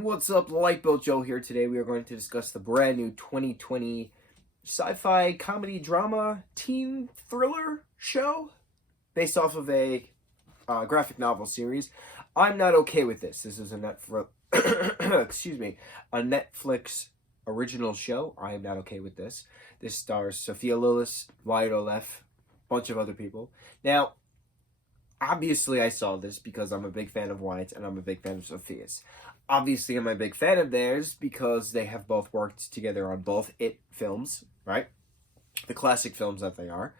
What's up, lightboltjoe here. Today we are going to discuss the brand new 2020 sci-fi comedy drama teen thriller show based off of a graphic novel series. I'm not okay with this. This is a a Netflix original show. I am not okay with this. This stars Sophia Lillis, Wyatt Olef, a bunch of other people. Now, obviously I saw this because I'm a big fan of Wyatt and I'm a big fan of Sophia's. Obviously, I'm a big fan of theirs because they have both worked together on both It films, right? The classic films that they are.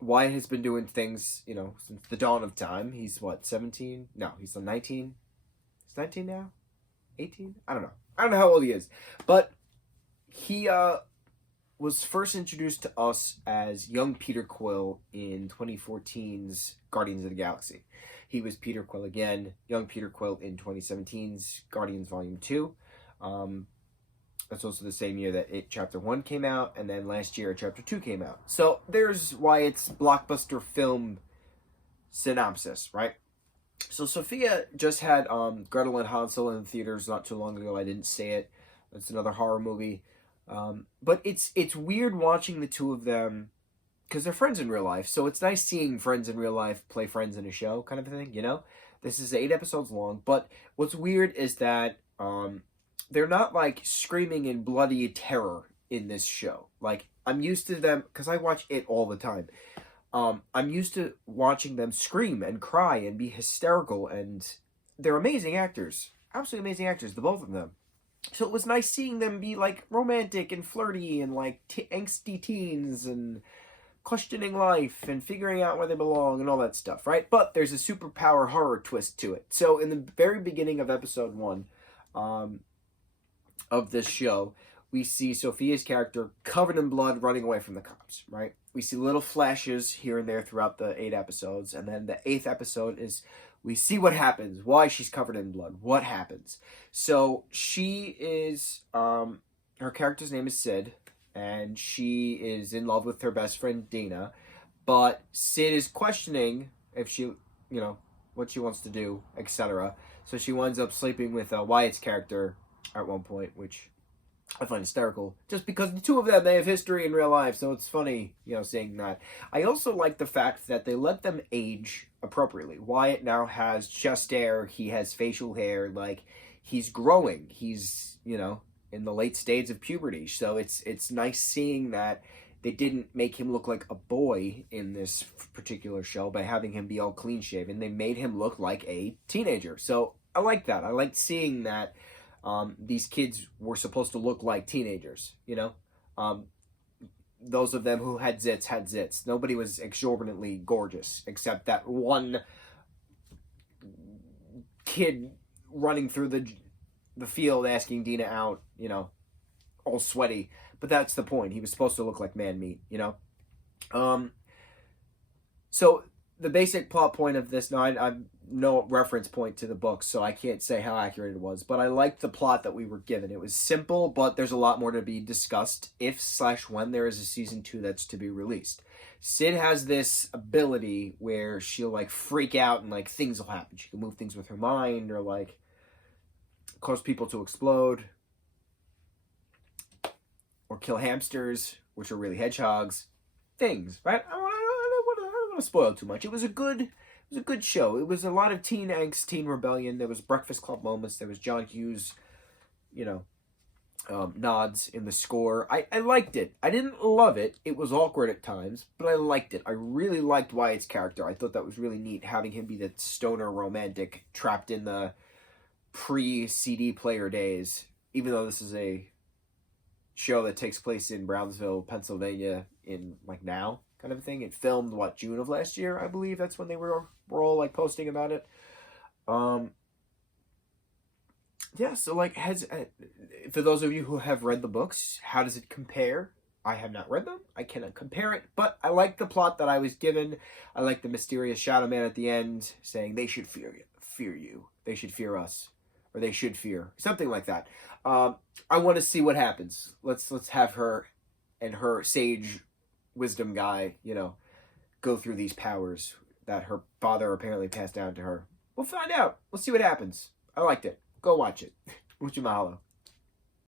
Wyatt has been doing things, since the dawn of time. He's, 17? No, he's 19. He's 19 now? 18? I don't know. I don't know how old he is. But he was first introduced to us as young Peter Quill in 2014's Guardians of the Galaxy. He was Peter Quill again, young Peter Quill in 2017's Guardians Volume 2. That's also the same year that It Chapter 1 came out, and then last year Chapter 2 came out. So there's Wyatt's blockbuster film synopsis, right? So Sophia just had Gretel and Hansel in theaters not too long ago. I didn't say it. It's another horror movie. But it's weird watching the two of them because they're friends in real life. So it's nice seeing friends in real life play friends in a show kind of a thing, This is 8 episodes long. But what's weird is that they're not like screaming in bloody terror in this show. Like, I'm used to them because I watch It all the time. I'm used to watching them scream and cry and be hysterical, and they're amazing actors. Absolutely amazing actors, the both of them. So it was nice seeing them be, like, romantic and flirty and, like, angsty teens and questioning life and figuring out where they belong and all that stuff, right? But there's a superpower horror twist to it. So in the very beginning of episode 1 of this show, we see Sophia's character covered in blood running away from the cops, right? We see little flashes here and there throughout the 8 episodes, and then the 8th episode is we see what happens, why she's covered in blood, what happens. So she is, her character's name is Sid, and she is in love with her best friend Dina, but Sid is questioning if she, what she wants to do, etc. So she winds up sleeping with Wyatt's character at one point, which I find hysterical, just because the two of them, they have history in real life, so it's funny, seeing that. I also like the fact that they let them age appropriately. Wyatt now has chest hair, he has facial hair, like, he's growing, he's, in the late stages of puberty, so it's nice seeing that they didn't make him look like a boy in this particular show by having him be all clean-shaven. They made him look like a teenager, so I like that. I like seeing that these kids were supposed to look like teenagers, those of them who had zits. Nobody was exorbitantly gorgeous, except that one kid running through the field asking Dina out, all sweaty. But that's the point. He was supposed to look like man meat, So the basic plot point of this, now I'm no reference point to the book, so I can't say how accurate it was, but I liked the plot that we were given. It was simple, but there's a lot more to be discussed if/when there is a season 2 that's to be released. Sid has this ability where she'll, like, freak out and, like, things will happen. She can move things with her mind or, like, cause people to explode or kill hamsters, which are really hedgehogs. Things, right? I don't want to spoil too much. It was a good show. It was a lot of teen angst, teen rebellion. There was Breakfast Club moments. There was John Hughes, nods in the score. I liked it. I didn't love it. It was awkward at times, but I liked it. I really liked Wyatt's character. I thought that was really neat, having him be that stoner romantic trapped in the pre-CD player days, even though this is a show that takes place in Brownsville, Pennsylvania in, like, now kind of a thing. It filmed, June of last year, I believe. That's when they were all, like, posting about it. Yeah, so, like, for those of you who have read the books, how does it compare? I have not read them. I cannot compare it, but I like the plot that I was given. I like the mysterious Shadow Man at the end saying they should fear you. They should fear us. Or they should fear. Something like that. I want to see what happens. Let's have her and her sage wisdom guy, go through these powers that her father apparently passed down to her. We'll find out. We'll see what happens. I liked it. Go go watch it. Mucho mahalo.